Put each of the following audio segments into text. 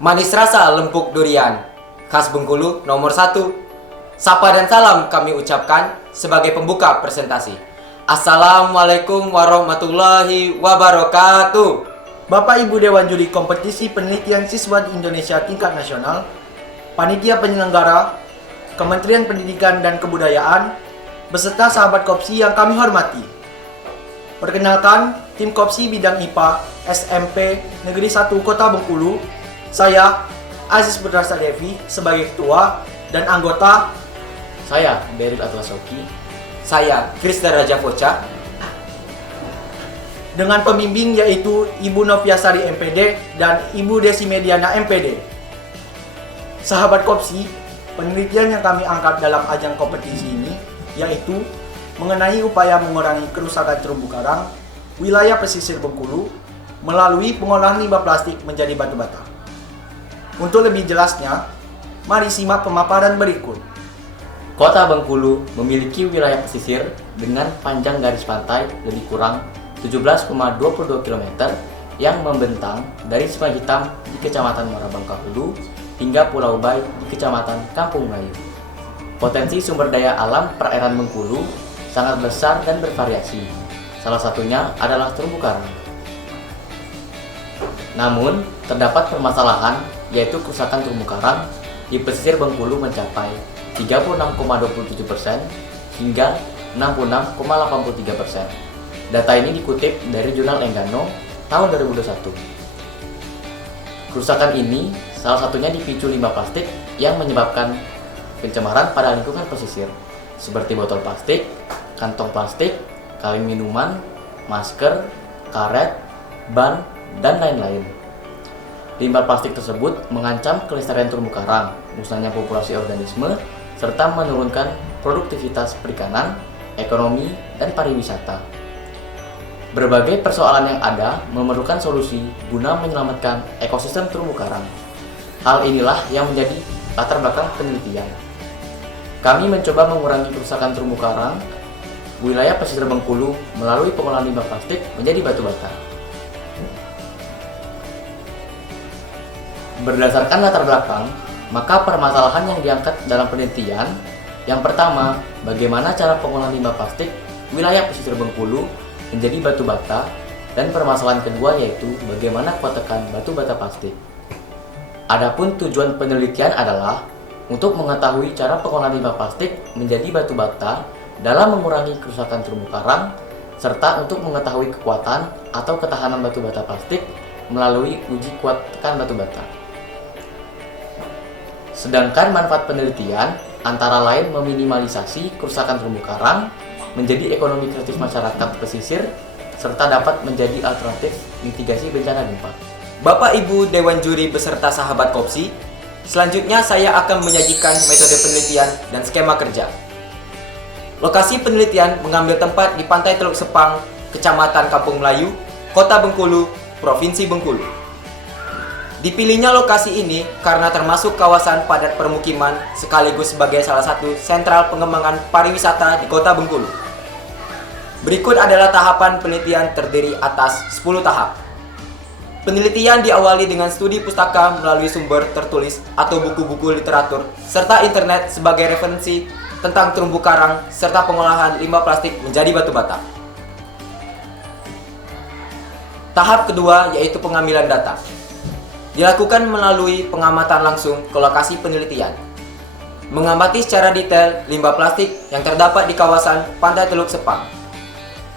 Manis rasa lempuk durian, khas Bengkulu nomor 1. Sapa dan salam kami ucapkan sebagai pembuka presentasi. Assalamualaikum warahmatullahi wabarakatuh. Bapak Ibu Dewan Juri Kompetisi Penelitian Siswa di Indonesia Tingkat Nasional, Panitia Penyelenggara, Kementerian Pendidikan dan Kebudayaan, beserta sahabat KOPSI yang kami hormati. Perkenalkan, tim KOPSI bidang IPA SMP Negeri 1 Kota Bengkulu, saya Aziz Putrasa Devi sebagai ketua dan anggota. Saya Beril Atlasoki. Saya Krista Raja Foca. Dengan pembimbing yaitu Ibu Noviasari MPD dan Ibu Desi Mediana MPD. Sahabat KOPSI, penelitian yang kami angkat dalam ajang kompetisi ini yaitu mengenai upaya mengurangi kerusakan terumbu karang wilayah pesisir Bengkulu melalui pengolahan limbah plastik menjadi batu bata. Untuk lebih jelasnya, mari simak pemaparan berikut. Kota Bengkulu memiliki wilayah pesisir dengan panjang garis pantai lebih kurang 17,22 km yang membentang dari Sungai Hitam di Kecamatan Muara Bangka Hulu hingga Pulau Bay di Kecamatan Kampung Melayu. Potensi sumber daya alam perairan Bengkulu sangat besar dan bervariasi. Salah satunya adalah terumbu karang. Namun, terdapat permasalahan yaitu kerusakan terumbu karang di pesisir Bengkulu mencapai 36,27% hingga 66,83%. Data ini dikutip dari jurnal Enggano tahun 2021. Kerusakan ini salah satunya dipicu limbah plastik yang menyebabkan pencemaran pada lingkungan pesisir, seperti botol plastik, kantong plastik, kaleng minuman, masker, karet, ban, dan lain-lain. Limbah plastik tersebut mengancam kelestarian terumbu karang, musnahnya populasi organisme, serta menurunkan produktivitas perikanan, ekonomi, dan pariwisata. Berbagai persoalan yang ada memerlukan solusi guna menyelamatkan ekosistem terumbu karang. Hal inilah yang menjadi latar belakang penelitian. Kami mencoba mengurangi kerusakan terumbu karang wilayah pesisir Bengkulu melalui pengolahan limbah plastik menjadi batu bata. Berdasarkan latar belakang, maka permasalahan yang diangkat dalam penelitian, yang pertama, bagaimana cara pengolahan limbah plastik wilayah pesisir Bengkulu menjadi batu bata, dan permasalahan kedua yaitu bagaimana kuat tekan batu bata plastik. Adapun tujuan penelitian adalah untuk mengetahui cara pengolahan limbah plastik menjadi batu bata dalam mengurangi kerusakan terumbu karang, serta untuk mengetahui kekuatan atau ketahanan batu bata plastik melalui uji kuat tekan batu bata. Sedangkan manfaat penelitian antara lain meminimalisasi kerusakan terumbu karang, menjadi ekonomi kreatif masyarakat pesisir, serta dapat menjadi alternatif mitigasi bencana gempa. Bapak Ibu Dewan Juri beserta sahabat KOPSI, selanjutnya saya akan menyajikan metode penelitian dan skema kerja. Lokasi penelitian mengambil tempat di Pantai Teluk Sepang, Kecamatan Kampung Melayu, Kota Bengkulu, Provinsi Bengkulu. Dipilihnya lokasi ini karena termasuk kawasan padat permukiman sekaligus sebagai salah satu sentral pengembangan pariwisata di Kota Bengkulu. Berikut adalah tahapan penelitian terdiri atas 10 tahap. Penelitian diawali dengan studi pustaka melalui sumber tertulis atau buku-buku literatur serta internet sebagai referensi tentang terumbu karang serta pengolahan limbah plastik menjadi batu bata. Tahap kedua yaitu pengambilan data. Dilakukan melalui pengamatan langsung ke lokasi penelitian. Mengamati secara detail limbah plastik yang terdapat di kawasan Pantai Teluk Sepang.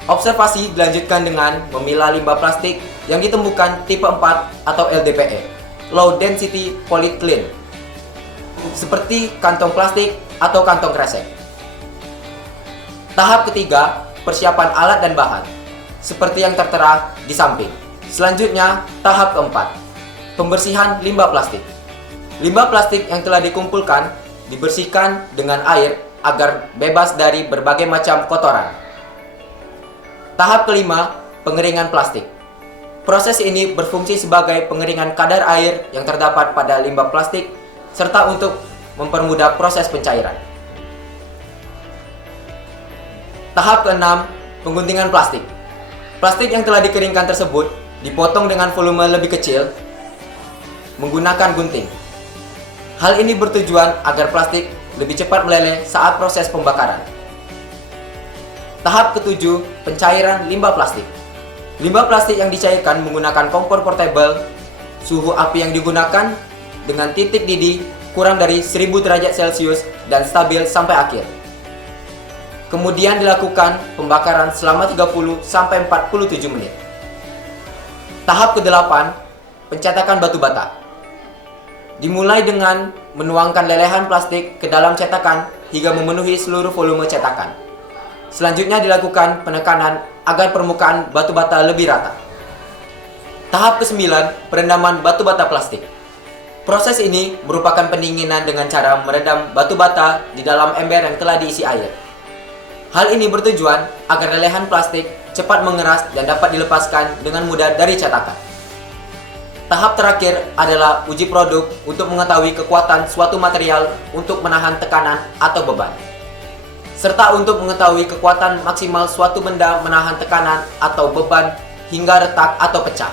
Observasi dilanjutkan dengan memilah limbah plastik yang ditemukan tipe 4 atau LDPE, Low Density Polyethylene, seperti kantong plastik atau kantong kresek. Tahap ketiga, persiapan alat dan bahan, seperti yang tertera di samping. Selanjutnya, tahap keempat, pembersihan limbah plastik. Limbah plastik yang telah dikumpulkan dibersihkan dengan air agar bebas dari berbagai macam kotoran. Tahap kelima, pengeringan plastik. Proses ini berfungsi sebagai pengeringan kadar air yang terdapat pada limbah plastik serta untuk mempermudah proses pencairan. Tahap keenam, pengguntingan plastik. Plastik yang telah dikeringkan tersebut dipotong dengan volume lebih kecil menggunakan gunting. Hal ini bertujuan agar plastik lebih cepat meleleh saat proses pembakaran. Tahap ketujuh, pencairan limbah plastik. Limbah plastik yang dicairkan menggunakan kompor portable. Suhu api yang digunakan dengan titik didih kurang dari 1000 derajat Celcius dan stabil sampai akhir. Kemudian dilakukan pembakaran selama 30 sampai 47 menit. Tahap ke-8, pencetakan batu bata. Dimulai dengan menuangkan lelehan plastik ke dalam cetakan hingga memenuhi seluruh volume cetakan. Selanjutnya dilakukan penekanan agar permukaan batu bata lebih rata. Tahap ke-9, perendaman batu bata plastik. Proses ini merupakan pendinginan dengan cara meredam batu bata di dalam ember yang telah diisi air. Hal ini bertujuan agar lelehan plastik cepat mengeras dan dapat dilepaskan dengan mudah dari cetakan. Tahap terakhir adalah uji produk untuk mengetahui kekuatan suatu material untuk menahan tekanan atau beban, serta untuk mengetahui kekuatan maksimal suatu benda menahan tekanan atau beban hingga retak atau pecah.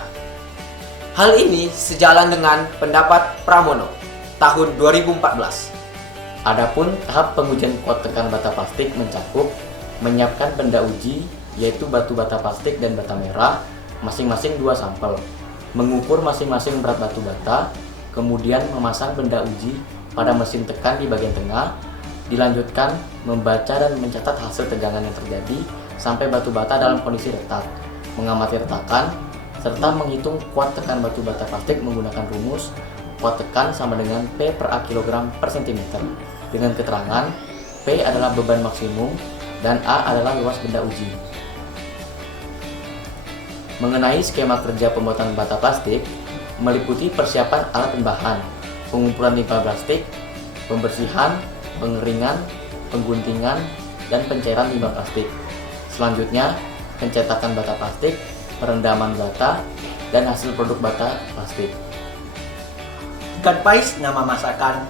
Hal ini sejalan dengan pendapat Pramono tahun 2014. Adapun tahap pengujian kuat tekan bata plastik mencakup menyiapkan benda uji, yaitu batu bata plastik dan bata merah, masing-masing 2 sampel, mengukur masing-masing berat batu bata, kemudian memasang benda uji pada mesin tekan di bagian tengah, dilanjutkan membaca dan mencatat hasil tegangan yang terjadi sampai batu bata dalam kondisi retak, mengamati retakan, serta menghitung kuat tekan batu bata plastik menggunakan rumus kuat tekan sama dengan P per A kilogram per sentimeter, dengan keterangan P adalah beban maksimum dan A adalah luas benda uji. Mengenai skema kerja pembuatan bata plastik, meliputi persiapan alat dan bahan, pengumpulan limbah plastik, pembersihan, pengeringan, pengguntingan, dan pencairan limbah plastik. Selanjutnya, pencetakan bata plastik, perendaman bata, dan hasil produk bata plastik. Ikan pais nama masakan,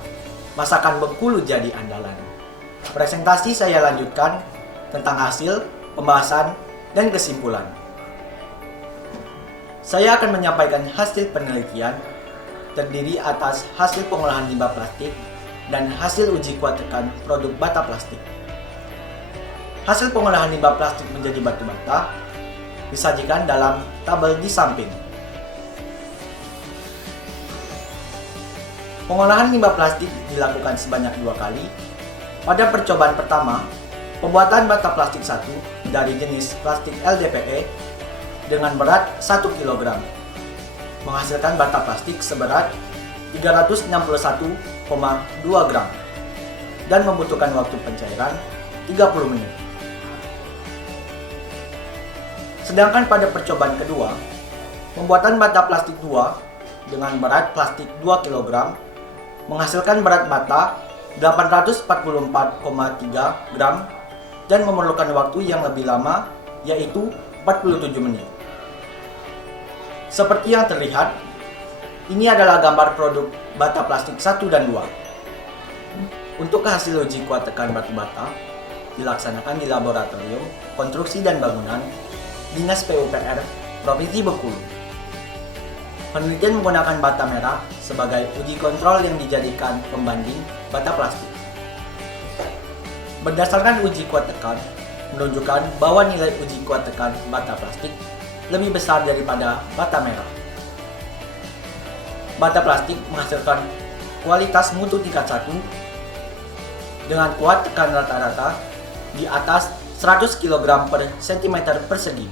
masakan Bengkulu jadi andalan. Presentasi saya lanjutkan tentang hasil, pembahasan, dan kesimpulan. Saya akan menyampaikan hasil penelitian terdiri atas hasil pengolahan limbah plastik dan hasil uji kuat tekan produk bata plastik. Hasil pengolahan limbah plastik menjadi batu bata disajikan dalam tabel di samping. Pengolahan limbah plastik dilakukan sebanyak 2 kali. Pada percobaan pertama, pembuatan bata plastik 1 dari jenis plastik LDPE dengan berat 1 kg menghasilkan bata plastik seberat 361,2 gram dan membutuhkan waktu pencairan 30 menit. Sedangkan pada percobaan kedua, pembuatan bata plastik 2 dengan berat plastik 2 kg menghasilkan berat bata 844,3 gram dan memerlukan waktu yang lebih lama, yaitu 47 menit. Seperti yang terlihat, ini adalah gambar produk bata plastik 1 dan 2. Untuk hasil uji kuat tekan batu bata dilaksanakan di Laboratorium Konstruksi dan Bangunan Dinas PUPR Provinsi Bengkulu. Penelitian menggunakan bata merah sebagai uji kontrol yang dijadikan pembanding bata plastik. Berdasarkan uji kuat tekan, menunjukkan bahwa nilai uji kuat tekan bata plastik lebih besar daripada bata merah. Bata plastik menghasilkan kualitas mutu tingkat 1 dengan kuat tekan rata-rata di atas 100 kg per cm persegi.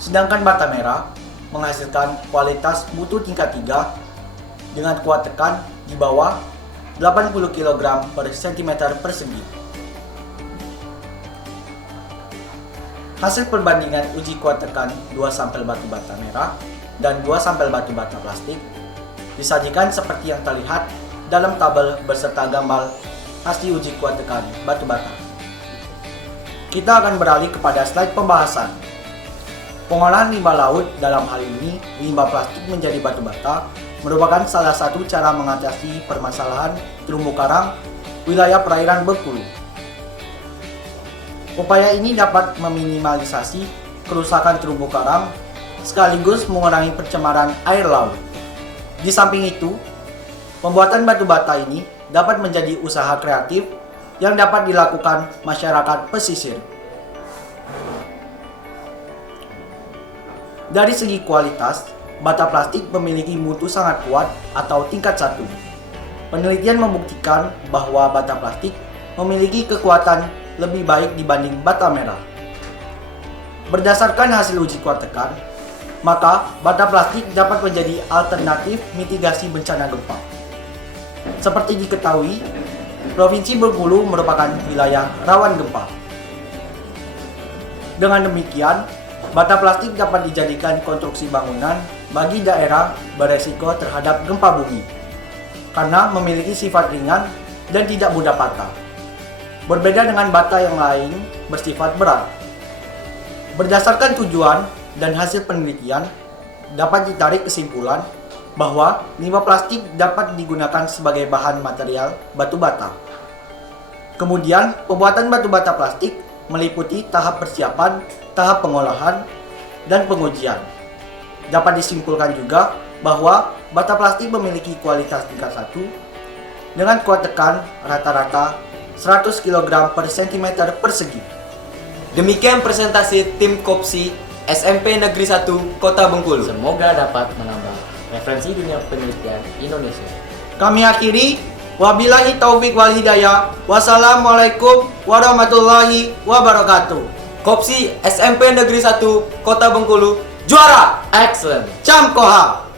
Sedangkan bata merah menghasilkan kualitas mutu tingkat 3 dengan kuat tekan di bawah 80 kg per cm persegi. Hasil perbandingan uji kuat tekan 2 sampel batu bata merah dan 2 sampel batu bata plastik disajikan seperti yang terlihat dalam tabel beserta gambar hasil uji kuat tekan batu bata. Kita akan beralih kepada slide pembahasan. Pengolahan limbah laut, dalam hal ini limbah plastik menjadi batu bata, merupakan salah satu cara mengatasi permasalahan terumbu karang wilayah perairan Bengkulu. Upaya ini dapat meminimalisasi kerusakan terumbu karang sekaligus mengurangi pencemaran air laut. Di samping itu, pembuatan batu bata ini dapat menjadi usaha kreatif yang dapat dilakukan masyarakat pesisir. Dari segi kualitas, bata plastik memiliki mutu sangat kuat atau tingkat 1. Penelitian membuktikan bahwa bata plastik memiliki kekuatan lebih baik dibanding bata merah. Berdasarkan hasil uji kuat tekan, maka bata plastik dapat menjadi alternatif mitigasi bencana gempa. Seperti diketahui, Provinsi Bengkulu merupakan wilayah rawan gempa. Dengan demikian, bata plastik dapat dijadikan konstruksi bangunan bagi daerah beresiko terhadap gempa bumi karena memiliki sifat ringan dan tidak mudah patah. Berbeda dengan bata yang lain bersifat berat. Berdasarkan tujuan dan hasil penelitian, dapat ditarik kesimpulan bahwa limbah plastik dapat digunakan sebagai bahan material batu bata. Kemudian, pembuatan batu bata plastik meliputi tahap persiapan, tahap pengolahan, dan pengujian. Dapat disimpulkan juga bahwa bata plastik memiliki kualitas tingkat 1 dengan kuat tekan rata-rata 100 kg per cm persegi. Demikian presentasi tim Kopsi SMP Negeri 1 Kota Bengkulu. Semoga dapat menambah referensi dunia penelitian Indonesia. Kami akhiri, wabillahi taufik wal hidayah. Wassalamualaikum warahmatullahi wabarakatuh. Kopsi SMP Negeri 1 Kota Bengkulu juara! Excellent. Cam Koha.